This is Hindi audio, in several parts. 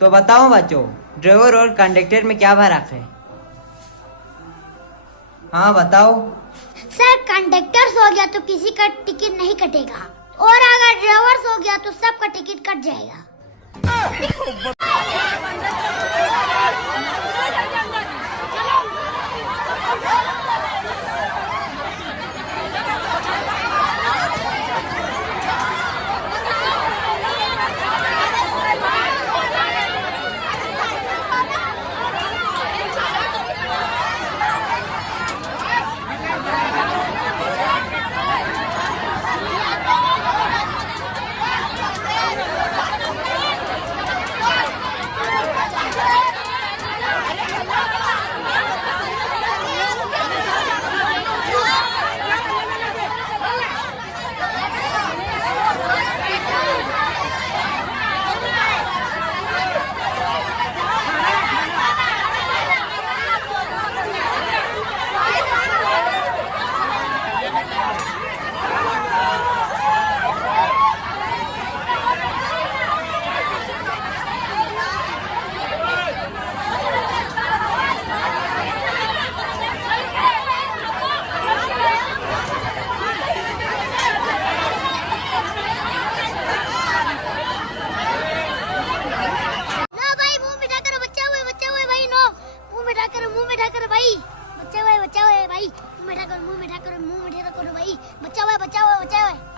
तो बताओ बच्चों, ड्राइवर और कंडक्टर में क्या फर्क है? हाँ बताओ। सर, कंडक्टर सो गया तो किसी का टिकट नहीं कटेगा, और अगर ड्राइवर सो गया तो सबका टिकट कट जाएगा।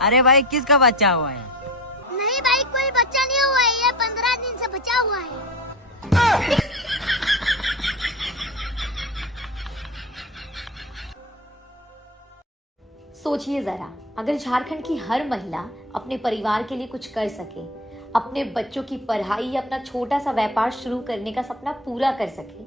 अरे भाई, किसका बच्चा हुआ है? नहीं भाई, कोई बच्चा नहीं हुआ है, ये 15 दिन से बचा हुआ है। सोचिए जरा, अगर झारखंड की हर महिला अपने परिवार के लिए कुछ कर सके, अपने बच्चों की पढ़ाई या अपना छोटा सा व्यापार शुरू करने का सपना पूरा कर सके,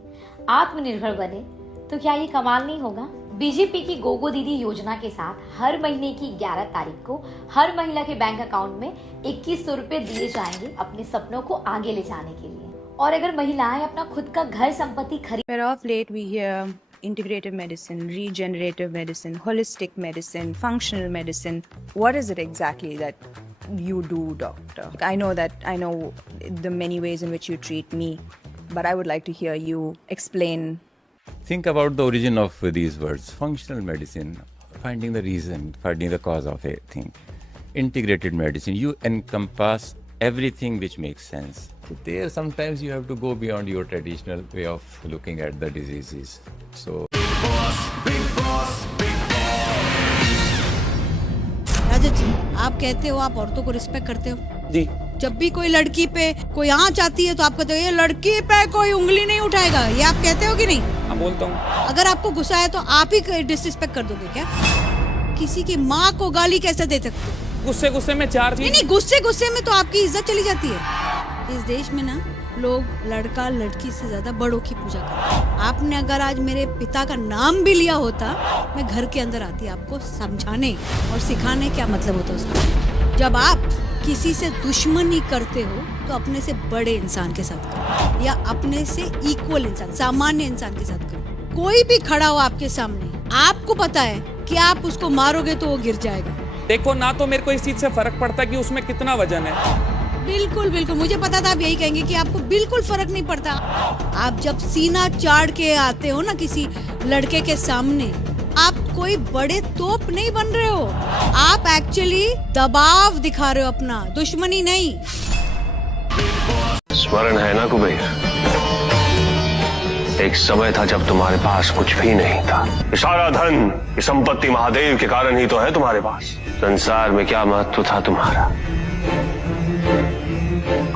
आत्मनिर्भर बने, तो क्या ये कमाल नहीं होगा? बीजेपी की गोगो दीदी योजना के साथ हर महीने की 11 तारीख को हर महिला के बैंक अकाउंट में 2100 रुपए दिए जाएंगे अपने सपनों को आगे ले जाने के लिए। और अगर महिलाएं अपना खुद का घर संपत्ति खरीद But of late we hear integrative medicine, regenerative medicine, holistic medicine, functional medicine. What is it exactly that you do, doctor? I know the many ways in which you treat me, but I would like to hear you explain. Think about the origin of these words. Functional medicine, finding the reason, finding the cause of a thing. Integrated medicine, you encompass everything which makes sense. So there sometimes you have to go beyond your traditional way of looking at the diseases. So राजत जी, आप कहते हो आप औरतों को रिस्पेक्ट करते हो जी। जब भी कोई लड़की पे कोई आँच आती है तो आप कहते हो ये लड़की पे कोई उंगली नहीं उठाएगा, ये आप कहते हो कि नहीं? हाँ, बोलता हूँ। अगर आपको गुस्सा है तो आप ही डिसरिस्पेक्ट कर दोगे क्या? किसी की माँ को गाली कैसे दे सकते हो? गुस्से में चार चीज नहीं, गुस्से में तो आपकी इज्जत चली जाती है। इस देश में ना लोग लड़का लड़की से ज्यादा बड़ों की पूजा करते हैं। आपने अगर आज मेरे पिता का नाम भी लिया होता, मैं घर के अंदर आती आपको समझाने और सिखाने क्या मतलब होता है उसका। जब आप किसी से दुश्मनी करते हो तो अपने से बड़े इंसान के साथ करो, या अपने से इक्वल इंसान, सामान्य इंसान के साथ करो। कोई भी खड़ा हो आपके सामने, आपको पता है कि आप उसको मारोगे तो वो गिर जाएगा। देखो ना, तो मेरे को इस चीज से फर्क पड़ता है कि उसमें कितना वजन है। बिल्कुल बिल्कुल, मुझे पता था आप यही कहेंगे कि आपको बिल्कुल फर्क नहीं पड़ता। आप जब सीना चाड़ के आते हो ना किसी लड़के के सामने, आप कोई बड़े तोप नहीं बन रहे हो, आप एक्चुअली दबाव दिखा रहे हो अपना, दुश्मनी नहीं। स्मरण है ना कुबेर, एक समय था जब तुम्हारे पास कुछ भी नहीं था। ये सारा धन, ये संपत्ति महादेव के कारण ही तो है तुम्हारे पास। संसार में क्या महत्व था तुम्हारा?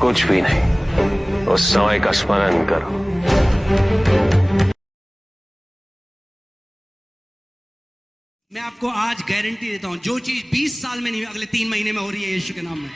कुछ भी नहीं। उस समय का स्मरण करो। मैं आपको आज गारंटी देता हूं, जो चीज 20 साल में नहीं अगले 3 महीने में हो रही है यीशु के नाम में।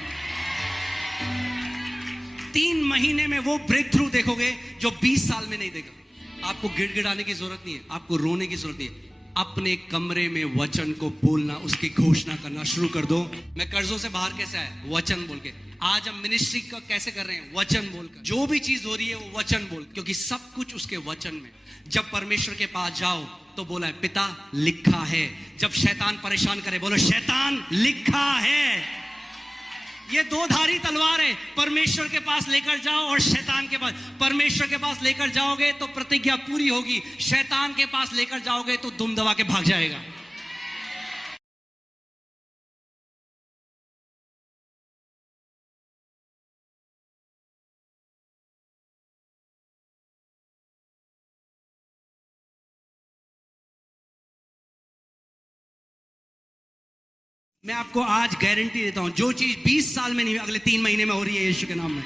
3 महीने में वो ब्रेक थ्रू देखोगे जो 20 साल में नहीं देखा। आपको गिड़गिड़ाने की जरूरत नहीं है, आपको रोने की जरूरत नहीं है। अपने कमरे में वचन को बोलना, उसकी घोषणा करना शुरू कर दो। मैं कर्जों से बाहर कैसे आया? वचन बोल के। आज हम मिनिस्ट्री का कैसे कर रहे हैं? वचन बोलकर। जो भी चीज हो रही है वो वचन बोल, क्योंकि सब कुछ उसके वचन में। जब परमेश्वर के पास जाओ तो बोला है पिता लिखा है। जब शैतान परेशान करे बोलो शैतान लिखा है। ये दो धारी तलवार है, परमेश्वर के पास लेकर जाओ और शैतान के पास। परमेश्वर के पास लेकर जाओगे तो प्रतिज्ञा पूरी होगी, शैतान के पास लेकर जाओगे तो दुम दबा के भाग जाएगा। मैं आपको आज गारंटी देता हूं, जो चीज 20 साल में नहीं अगले 3 महीने में हो रही है यीशु के नाम में।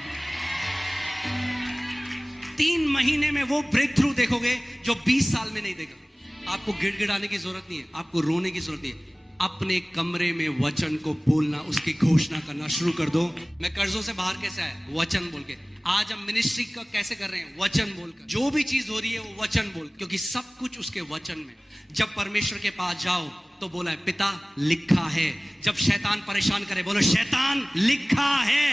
3 महीने में वो ब्रेक थ्रू देखोगे जो 20 साल में नहीं देखा। आपको गिड़गिड़ाने की जरूरत नहीं है, आपको रोने की जरूरत नहीं है। अपने कमरे में वचन को बोलना, उसकी घोषणा करना शुरू कर दो। मैं कर्जों से बाहर कैसे आया? वचन बोल के। आज हम मिनिस्ट्री का कैसे कर रहे हैं? वचन बोलकर। जो भी चीज हो रही है वो वचन बोल, क्योंकि सब कुछ उसके वचन में। जब परमेश्वर के पास जाओ तो बोला है पिता लिखा है। जब शैतान परेशान करे बोलो शैतान लिखा है।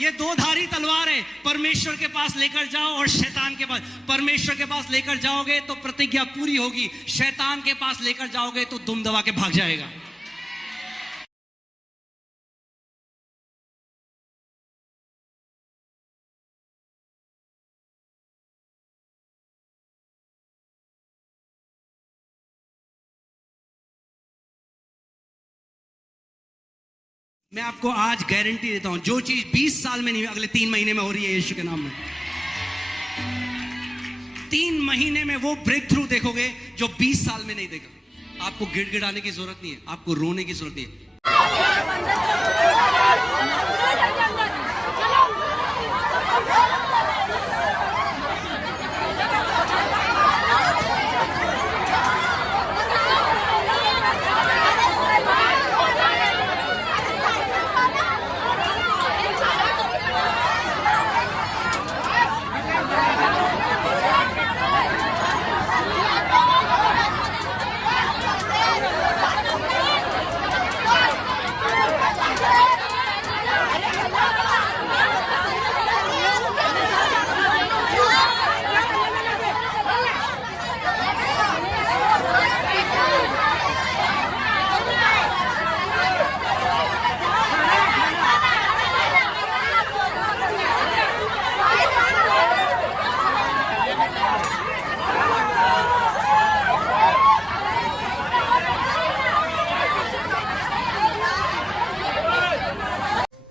ये दो धारी तलवार है, परमेश्वर के पास लेकर जाओ और शैतान के पास। परमेश्वर के पास लेकर जाओगे तो प्रतिज्ञा पूरी होगी, शैतान के पास लेकर जाओगे तो दुम दबा के भाग जाएगा। मैं आपको आज गारंटी देता हूं, जो चीज 20 साल में नहीं अगले 3 महीने में हो रही है यीशु के नाम में। 3 महीने में वो ब्रेक थ्रू देखोगे जो 20 साल में नहीं देखा। आपको गिड़गिड़ाने की जरूरत नहीं है, आपको रोने की जरूरत नहीं है।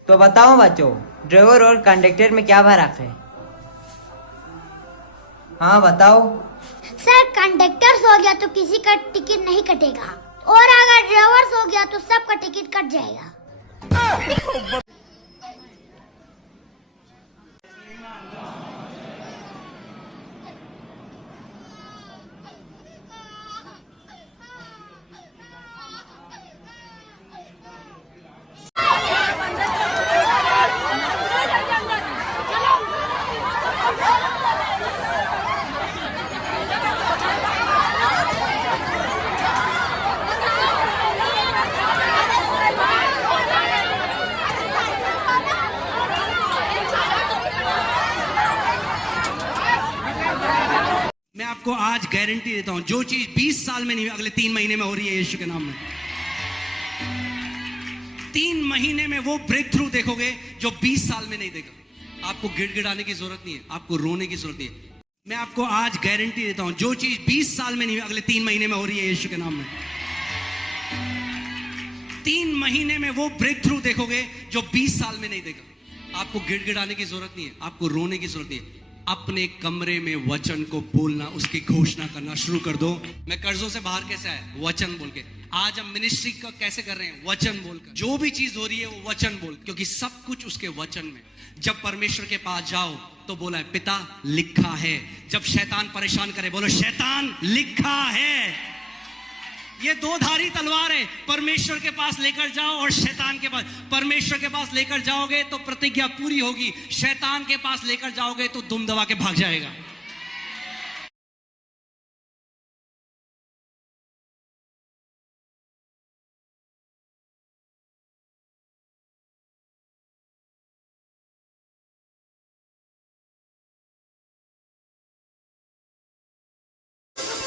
तो बताओ बच्चों, ड्राइवर और कंडक्टर में क्या फर्क है? हाँ बताओ। सर कंडक्टर सो गया तो किसी का टिकट नहीं कटेगा, और अगर ड्राइवर सो गया तो सबका टिकट कट जाएगा। मैं आपको आज गारंटी देता हूं, जो चीज 20 साल में नहीं अगले 3 महीने में हो रही है यीशु के नाम में। 3 महीने में वो ब्रेक थ्रू देखोगे जो 20 साल में नहीं देखा। आपको गिड़गिड़ाने की जरूरत नहीं है, आपको रोने की जरूरत नहीं है। मैं आपको आज गारंटी देता हूं, जो चीज 20 साल में नहीं अगले 3 महीने में हो रही है यीशु के नाम में। 3 महीने में वो ब्रेक थ्रू देखोगे जो 20 साल में नहीं देखा। आपको गिड़गिड़ाने की जरूरत नहीं है, आपको रोने की जरूरत नहीं है। अपने कमरे में वचन को बोलना, उसकी घोषणा करना शुरू कर दो। मैं कर्जों से बाहर कैसे आया? वचन बोल के। आज हम मिनिस्ट्री का कैसे कर रहे हैं? वचन बोलकर। जो भी चीज हो रही है वो वचन बोल, क्योंकि सब कुछ उसके वचन में। जब परमेश्वर के पास जाओ तो बोला है पिता लिखा है। जब शैतान परेशान करे बोलो शैतान लिखा है। ये दो धारी तलवार है, परमेश्वर के पास लेकर जाओ और शैतान के पास। परमेश्वर के पास लेकर जाओगे तो प्रतिज्ञा पूरी होगी, शैतान के पास लेकर जाओगे तो दुम दबा के भाग जाएगा।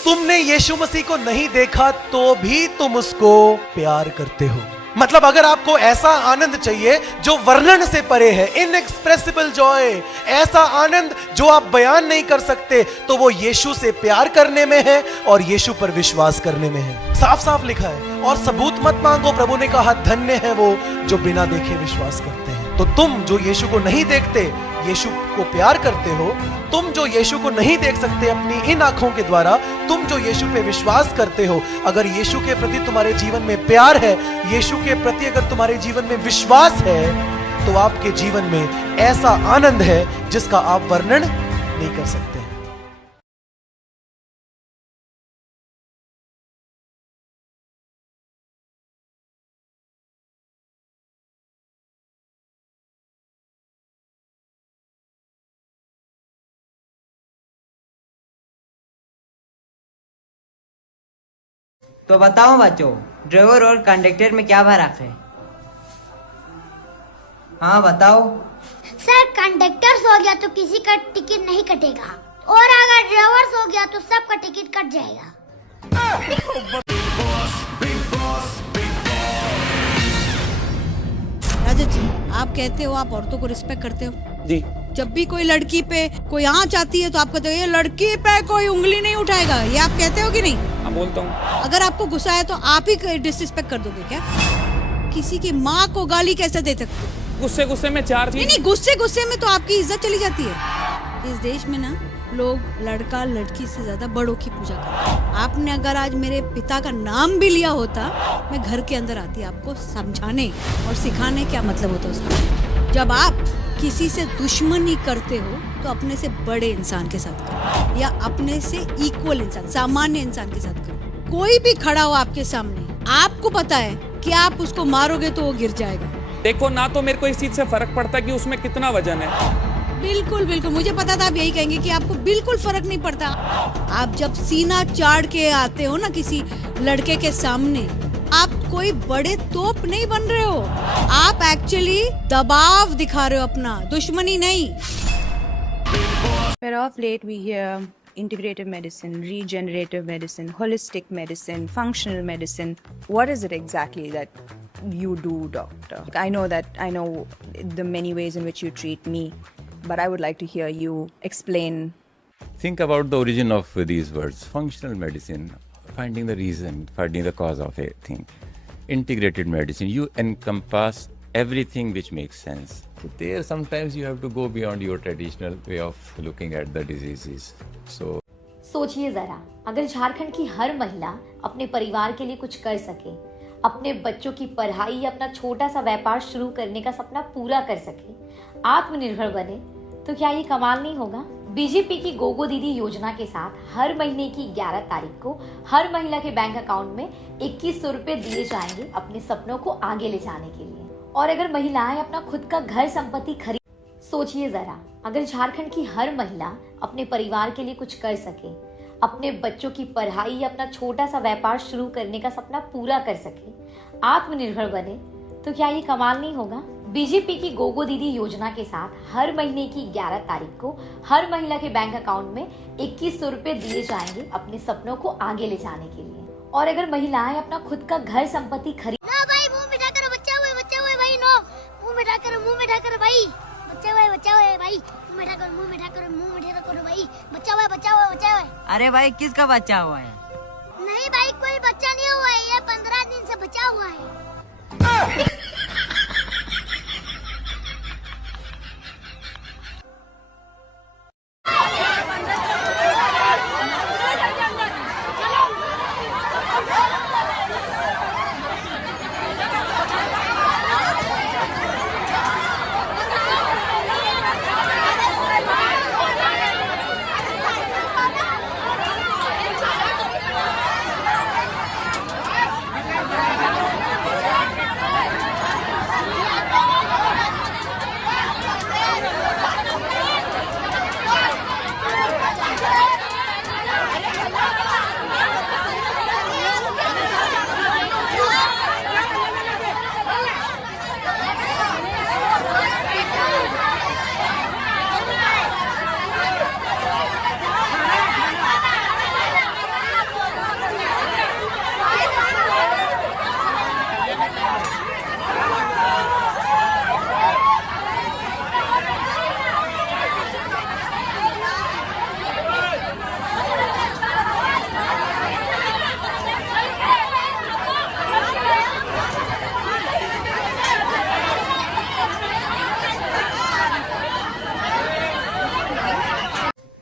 तुमने यीशु मसीह को नहीं देखा तो भी तुम उसको प्यार करते हो। मतलब अगर आपको ऐसा आनंद चाहिए जो वर्णन से परे है, इनएक्सप्रेसिबल जॉय, ऐसा आनंद जो आप बयान नहीं कर सकते, तो वो यीशु से प्यार करने में है और यीशु पर विश्वास करने में है। साफ साफ लिखा है। और सबूत मत मांगो, प्रभु ने कहा धन्य है वो जो बिना देखे विश्वास करते हैं। तो तुम जो यीशु को नहीं देखते, यीशु को प्यार करते हो, तुम जो यीशु को नहीं देख सकते अपनी इन आंखों के द्वारा, तुम जो यीशु पे विश्वास करते हो, अगर यीशु के प्रति तुम्हारे जीवन में प्यार है, यीशु के प्रति अगर तुम्हारे जीवन में विश्वास है, तो आपके जीवन में ऐसा आनंद है जिसका आप वर्णन नहीं कर सकते। तो बताओ बच्चों, ड्राइवर और कंडक्टर में क्या फर्क है? हाँ बताओ। सर, कंडक्टर सो गया तो किसी का टिकट नहीं कटेगा, और अगर ड्राइवर सो गया तो सबका टिकट कट जाएगा। राजत जी, आप कहते हो आप औरतों को रिस्पेक्ट करते हो जी। जब भी कोई लड़की पे कोई आंच आती है तो आप कहते हो ये लड़की पे कोई उंगली नहीं उठाएगा, ये आप कहते हो कि नहीं? हाँ बोलता हूँ। अगर आपको गुस्सा है तो आप ही डिसरिस्पेक्ट कर दोगे क्या? किसी की माँ को गाली कैसे दे सकते हो? गुस्से गुस्से में चार चीज। नहीं, गुस्से में तो आपकी इज्जत चली जाती है। इस देश में ना लोग लड़का लड़की से ज्यादा बड़ों की पूजा करते हैं। आपने अगर आज मेरे पिता का नाम भी लिया होता, मैं घर के अंदर आती आपको समझाने और सिखाने क्या मतलब होता है उसका। जब आप किसी से दुश्मनी करते हो तो अपने से बड़े इंसान के साथ करो, या अपने से इक्वल इंसान, सामान्य इंसान के साथ करो। कोई भी खड़ा हो आपके सामने, आपको पता है कि आप उसको मारोगे तो वो गिर जाएगा। देखो ना, तो मेरे को इस चीज से फर्क पड़ता है कि उसमें कितना वजन है। बिल्कुल बिल्कुल, मुझे पता था आप यही कहेंगे कि आपको बिल्कुल फर्क नहीं पड़ता। आप जब सीना चाड़ के आते हो ना किसी लड़के के सामने, आप कोई बड़े तोप नहीं बन रहे हो, आप एक्चुअली दबाव दिखा रहे हो अपना, दुश्मनी नहीं। But of late we hear integrative medicine, regenerative medicine, holistic medicine, functional medicine. What is it exactly that you do, doctor? I know the many ways in which you treat me, but I would like to hear you explain. Think about the origin of these words. Functional medicine, finding the reason, finding the cause of a thing. Integrated medicine, you encompass everything which makes sense. So there sometimes you have to go beyond your traditional way of looking at the diseases. So सोचिए जरा, अगर झारखंड की हर महिला अपने परिवार के लिए कुछ कर सके, अपने बच्चों की पढ़ाई या अपना छोटा सा व्यापार शुरू करने का सपना पूरा कर सके, आत्मनिर्भर बने, तो क्या ये कमाल नहीं होगा? बीजेपी की गोगो दीदी योजना के साथ हर महीने की 11 तारीख को हर महिला के बैंक अकाउंट में 2100 रुपए दिए जाएंगे अपने सपनों को आगे ले जाने के लिए। और अगर महिलाएं अपना खुद का घर संपत्ति खरीद, सोचिए जरा, अगर झारखंड की हर महिला अपने परिवार के लिए कुछ कर सके, अपने बच्चों की पढ़ाई या अपना छोटा सा व्यापार शुरू करने का सपना पूरा कर सके, आत्मनिर्भर बने, तो क्या ये कमाल नहीं होगा? बीजेपी की गोगो दीदी योजना के साथ हर महीने की 11 तारीख को हर महिला के बैंक अकाउंट में 2100 रुपए दिए जाएंगे अपने सपनों को आगे ले जाने के लिए। और अगर महिलाएं अपना खुद का घर संपत्ति खरीद, ना भाई, मुंह मिठा करो, बच्चा हुए भाई, नो, मुंह मिठा करो भाई, बच्चा हुए भाई, मुंह मिठा करो भाई, बच्चा हुए। अरे भाई, किसका बच्चा हुआ है? नहीं भाई, कोई बच्चा नहीं हुआ है, ये 15 दिन से बचा हुआ है।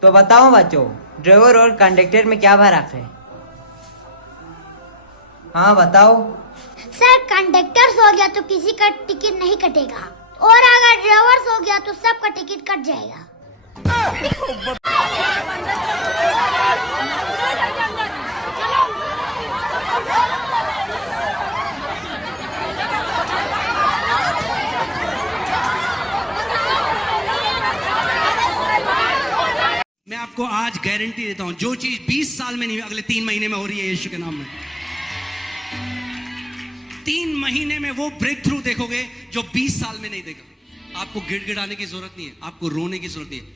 तो बताओ बच्चों, ड्राइवर और कंडक्टर में क्या फर्क है? हाँ बताओ। सर कंडक्टर सो गया तो किसी का टिकट नहीं कटेगा, और अगर ड्राइवर सो गया तो सबका टिकट कट जाएगा। मैं आपको आज गारंटी देता हूं, जो चीज 20 साल में नहीं हुई, अगले 3 महीने में हो रही है यीशु के नाम में। 3 महीने में वो ब्रेक थ्रू देखोगे जो 20 साल में नहीं देखा। आपको गिड़गिड़ाने की जरूरत नहीं है, आपको रोने की जरूरत नहीं है।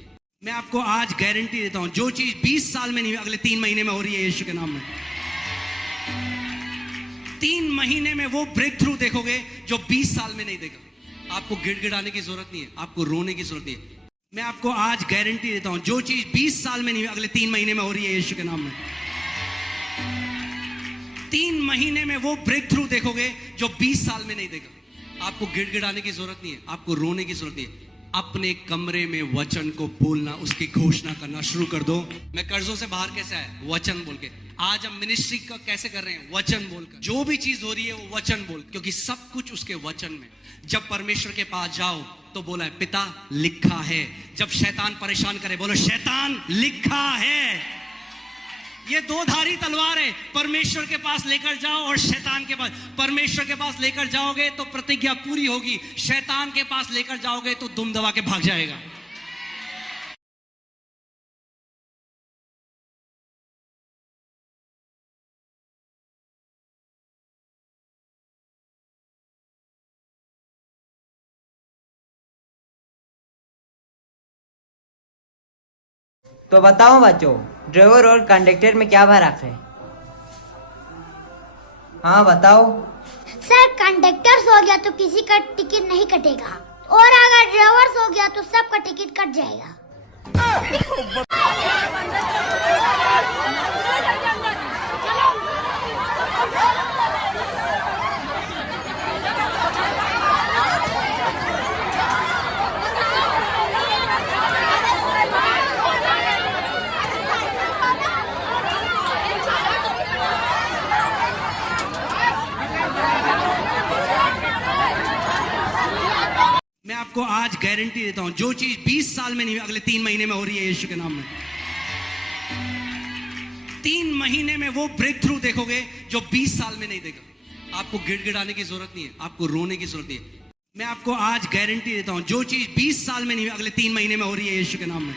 मैं आपको आज गारंटी देता हूं, जो चीज 20 साल में नहीं हुई, अगले 3 महीने में हो रही है यीशु के नाम में। 3 महीने में वो ब्रेक थ्रू देखोगे जो 20 साल में नहीं देखा। आपको गिड़गिड़ाने की जरूरत नहीं है, आपको रोने की जरूरत नहीं है। मैं आपको आज गारंटी देता हूं, जो चीज 20 साल में नहीं हुई, अगले 3 महीने में हो रही है यीशु के नाम में। 3 महीने में वो ब्रेक थ्रू देखोगे जो 20 साल में नहीं देखा। आपको गिड़गिड़ाने की जरूरत नहीं है, आपको रोने की जरूरत नहीं है। अपने कमरे में वचन को बोलना, उसकी घोषणा करना शुरू कर दो। मैं कर्जों से बाहर कैसे आया? वचन बोल के। आज हम मिनिस्ट्री का कैसे कर रहे हैं? वचन बोलकर। जो भी चीज हो रही है वो वचन बोल, क्योंकि सब कुछ उसके वचन में। जब परमेश्वर के पास जाओ तो बोला है पिता लिखा है। जब शैतान परेशान करे बोलो शैतान लिखा है। ये 2 धारी तलवार है, परमेश्वर के पास लेकर जाओ और शैतान के पास। परमेश्वर के पास लेकर जाओगे तो प्रतिज्ञा पूरी होगी, शैतान के पास लेकर जाओगे तो दुम दबा के भाग जाएगा। तो बताओ बच्चों, ड्राइवर और कंडक्टर में क्या फर्क है? हाँ बताओ। सर कंडक्टर सो गया तो किसी का टिकट नहीं कटेगा, और अगर ड्राइवर सो गया तो सबका टिकट कट जाएगा। मैं आपको आज गारंटी देता हूं, जो चीज 20 साल में नहीं हुई, अगले 3 महीने में हो रही है यीशु के नाम में। 3 महीने में वो ब्रेक थ्रू देखोगे जो 20 साल में नहीं देखा। आपको गिड़गिड़ाने की जरूरत नहीं है, आपको रोने की जरूरत नहीं है। मैं आपको आज गारंटी देता हूं, जो चीज 20 साल में नहीं हुई, अगले 3 महीने में हो रही है यीशु के नाम में।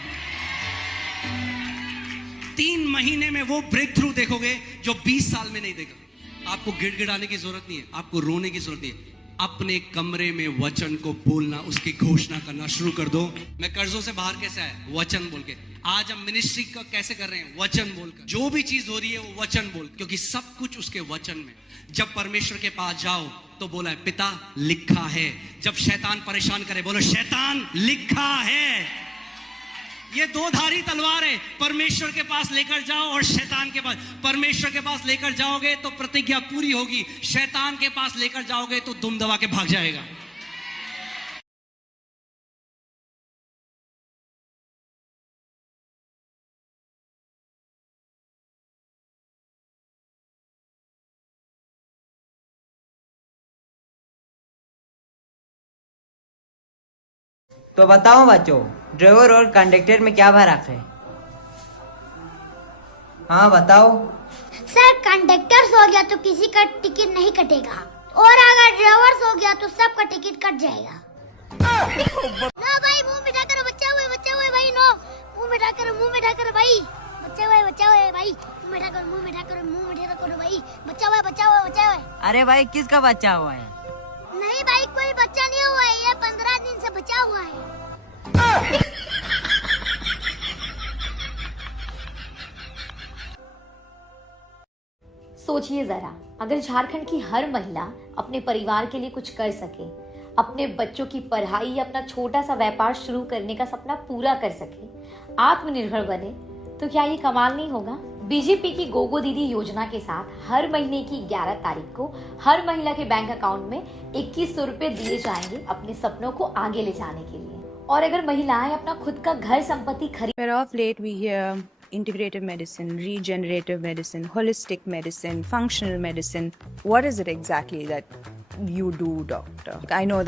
3 महीने में वो ब्रेक थ्रू देखोगे जो 20 साल में नहीं देखा। आपको गिड़गिड़ाने की जरूरत नहीं है, आपको रोने की जरूरत नहीं है। अपने कमरे में वचन को बोलना, उसकी घोषणा करना शुरू कर दो। मैं कर्जों से बाहर कैसे आया? वचन बोल के। आज हम मिनिस्ट्री का कैसे कर रहे हैं? वचन बोलकर। जो भी चीज हो रही है वो वचन बोल, क्योंकि सब कुछ उसके वचन में। जब परमेश्वर के पास जाओ तो बोला है पिता लिखा है। जब शैतान परेशान करे बोलो शैतान लिखा है। ये 2 धारी तलवार है, परमेश्वर के पास लेकर जाओ और शैतान के पास। परमेश्वर के पास लेकर जाओगे तो प्रतिज्ञा पूरी होगी, शैतान के पास लेकर जाओगे तो दुम दबा के भाग जाएगा। तो बताओ बच्चों, ड्राइवर और कंडक्टर में क्या फर्क है? हाँ बताओ। सर कंडक्टर सो गया तो किसी का टिकट नहीं कटेगा, और अगर ड्राइवर सो गया तो सबका टिकट कट जाएगा। ना भाई मुंह मिठा करो, बच्चा हुए भाई। नो मुंह मिठा करो भाई। बच्चा हुए भाई, मुंह मिठा करो भाई। बच्चा हुए। अरे भाई किसका बच्चा हुआ है? नहीं भाई कोई बच्चा नहीं हुआ है, ये 15 दिन से बचा हुआ है। सोचिए जरा, अगर झारखंड की हर महिला अपने परिवार के लिए कुछ कर सके, अपने बच्चों की पढ़ाई या अपना छोटा सा व्यापार शुरू करने का सपना पूरा कर सके, आत्मनिर्भर बने, तो क्या ये कमाल नहीं होगा? बीजेपी की गोगो दीदी योजना के साथ हर महीने की 11 तारीख को हर महिला के बैंक अकाउंट में 2100 रुपए दिए जाएंगे अपने सपनों को आगे ले जाने के लिए। और अगर महिलाएं अपना खुद का घर संपत्ति खरीद But of late, we hear integrative medicine, regenerative medicine, holistic medicine, functional medicine. What is it exactly that you do, doctor? I know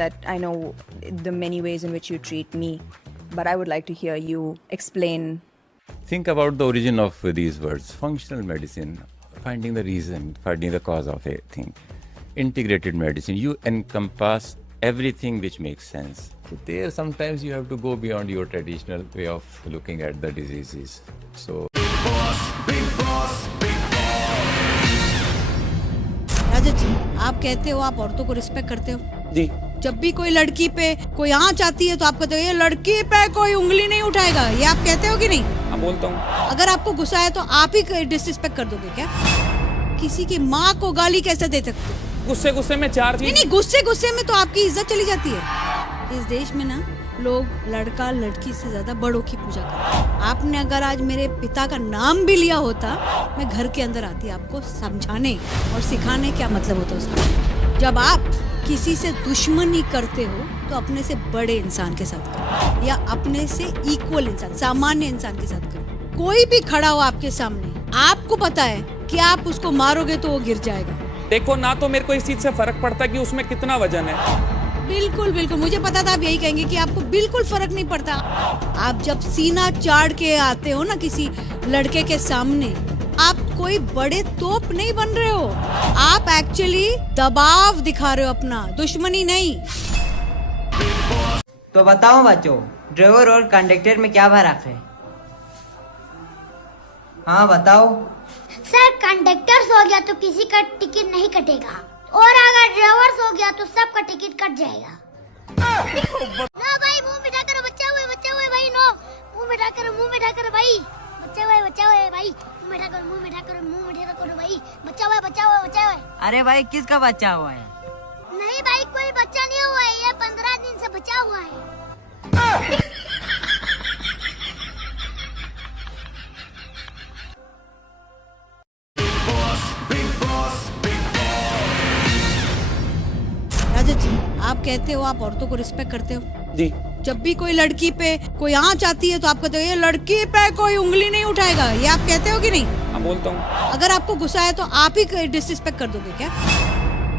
the many ways in which you treat me, but I would like to hear you explain. Think about the origin of these words. Functional medicine, finding the reason, finding the cause of a thing. Integrated medicine, you encompass everything which makes sense. So there sometimes you have to go beyond your traditional way of looking at the diseases. So राजत जी, आप कहते हो आप औरतों को रिस्पेक्ट करते हो जी। जब भी कोई लड़की पे कोई आंच आती है तो आप कहते हो ये लड़की पे कोई उंगली नहीं उठाएगा, ये आप कहते हो कि नहीं? हाँ, बोलता हूँ। अगर आपको गुस्सा है तो आप ही डिसरिस्पेक्ट कर दोगे क्या? किसी की माँ को गाली कैसे दे सकते हो? गुस्से में चार चीज। नहीं, गुस्से में तो आपकी इज्जत चली जाती है। इस देश में ना लोग लड़का लड़की से ज्यादा बड़ों की पूजा करते हैं। आपने अगर आज मेरे पिता का नाम भी लिया होता, मैं घर के अंदर आती आपको समझाने और सिखाने क्या मतलब होता है उसका। जब आप किसी से दुश्मनी करते हो तो अपने से बड़े इंसान के साथ करो या अपने से इक्वल इंसान, सामान्य इंसान के साथ करो। कोई भी खड़ा हो आपके सामने, आपको पता है कि आप उसको मारोगे तो वो गिर जाएगा। देखो ना, तो मेरे को इस चीज से फर्क पड़ता है कि उसमें कितना वजन है। बिल्कुल बिल्कुल, मुझे पता था आप यही कहेंगे कि आपको बिल्कुल फर्क नहीं पड़ता। आप जब सीना चाड़ के आते हो ना किसी लड़के के सामने, आप कोई बड़े तोप नहीं बन रहे हो, आप एक्चुअली दबाव दिखा रहे हो अपना, दुश्मनी नहीं। तो बताओ बच्चों, ड्राइवर और कंडक्टर में क्या फर्क है? हाँ बताओ। सर, कंडक्टर सो गया तो किसी का टिकट नहीं कटेगा, और अगर ड्राइवर सो गया तो सबका टिकट कट जाएगा। ना भाई, मुंह मिठा करो, बच्चा हुए भाई, नो मुंह मिठा करो भाई, बच्चा हुए भाई, मुंह मिठा करो भाई, बच्चा हुए। अरे भाई, किसका बच्चा हुआ है? नहीं भाई, कोई बच्चा नहीं हुआ है, ये 15 दिन से बचा हुआ है। राजत जी, आप कहते हो आप औरतों को रिस्पेक्ट करते हो जी। जब भी कोई लड़की पे कोई आंच आती है तो आप कहते हो ये लड़की पे कोई उंगली नहीं उठाएगा, ये आप कहते हो कि नहीं? हाँ, बोलता हूँ। अगर आपको गुस्सा है तो आप ही डिसरिस्पेक्ट कर दोगे क्या?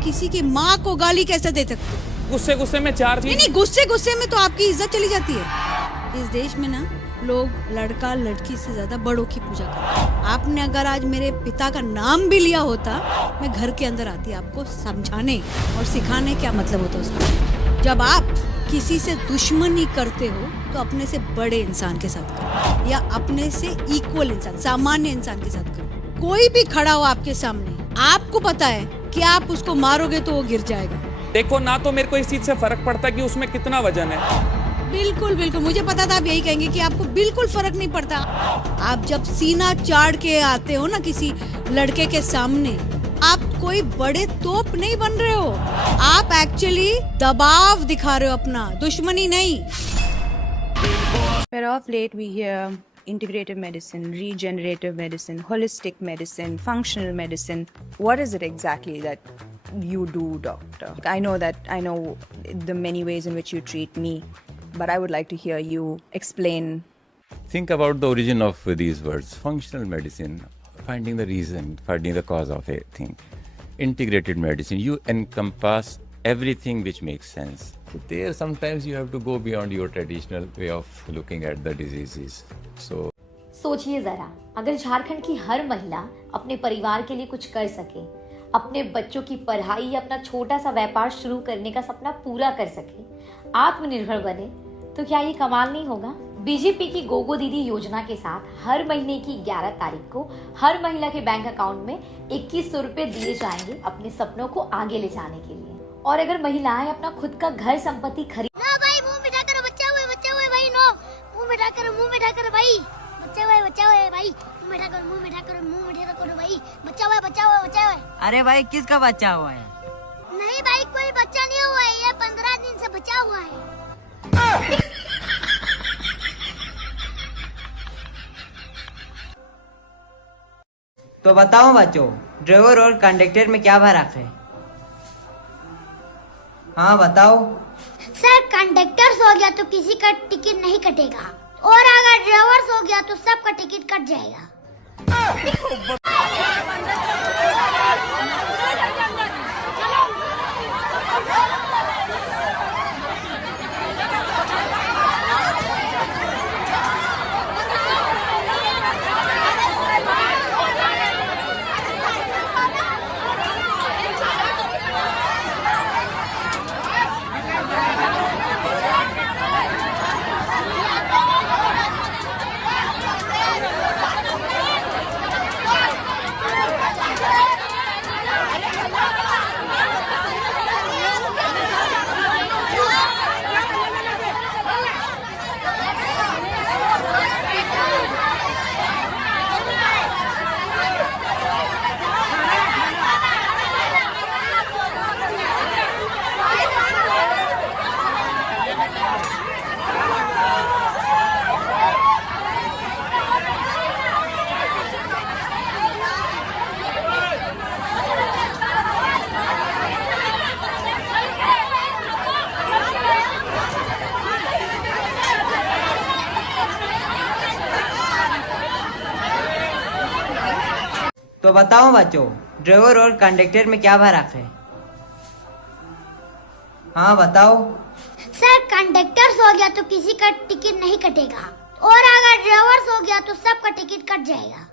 किसी की माँ को गाली कैसे दे सकते हो? गुस्से में चार चीज। नहीं, गुस्से में तो आपकी इज्जत चली जाती है। इस देश में ना लोग लड़का लड़की से ज्यादा बड़ों की पूजा करते हैं। आपने अगर आज मेरे पिता का नाम भी लिया होता, मैं घर के अंदर आती आपको समझाने और सिखाने क्या मतलब होता है उसका। जब आप किसी से दुश्मनी करते हो तो अपने से बड़े इंसान के साथ करो या अपने से इक्वल इंसान, सामान्य इंसान के साथ करो। कोई भी खड़ा हो आपके सामने, आपको पता है कि आप उसको मारोगे तो वो गिर जाएगा। देखो ना, तो मेरे को इस चीज से फर्क पड़ता है कि उसमें कितना वजन है। बिल्कुल बिल्कुल, मुझे पता था आप यही कहेंगे कि आपको बिल्कुल फर्क नहीं पड़ता। आप जब सीना चाड़ के आते हो ना किसी लड़के के सामने, आप कोई बड़े तोप नहीं बन रहे हो, आप एक्चुअली दबाव दिखा रहे हो अपना, दुश्मनी नहीं। But of late, we hear integrative medicine, regenerative medicine, holistic medicine, functional medicine. What is it exactly that you do, doctor? I know the many ways in which you treat me, but I would like to hear you explain. think about the origin of these words. Functional medicine, finding the reason, finding the cause of a thing. Integrated medicine, you encompass everything which makes sense. So there sometimes you have to go beyond your traditional way of looking at the diseases. So सोचिए जरा, अगर झारखंड की हर महिला अपने परिवार के लिए कुछ कर सके, अपने बच्चों की पढ़ाई या अपना छोटा सा व्यापार शुरू करने का सपना पूरा कर सके, आत्मनिर्भर बने, तो क्या ये कमाल नहीं होगा? बीजेपी की गोगो दीदी योजना के साथ हर महीने की 11 तारीख को हर महिला के बैंक अकाउंट में 2100 रुपए दिए जाएंगे अपने सपनों को आगे ले जाने के लिए। और अगर महिलाएं अपना खुद का घर संपत्ति खरीद ना भाई, मुंह मिठा करो, बच्चा हुए भाई, नो मुंह मिठा करो भाई, बच्चा हुए भाई, मुंह मिठा करो भाई, बच्चा हुए। अरे भाई, किसका बच्चा हुआ है? नहीं भाई, कोई बच्चा नहीं हुआ है, ये 15 दिन से बचा हुआ है। तो बताओ बच्चों, ड्राइवर और कंडक्टर में क्या फर्क है? हाँ बताओ। सर कंडक्टर सो गया तो किसी का टिकट नहीं कटेगा और अगर ड्राइवर सो गया तो सबका टिकट कट जाएगा। तो बताओ बच्चों, ड्राइवर और कंडक्टर में क्या फर्क है? हाँ बताओ। सर कंडक्टर सो गया तो किसी का टिकट नहीं कटेगा और अगर ड्राइवर सो गया तो सबका टिकट कट जाएगा।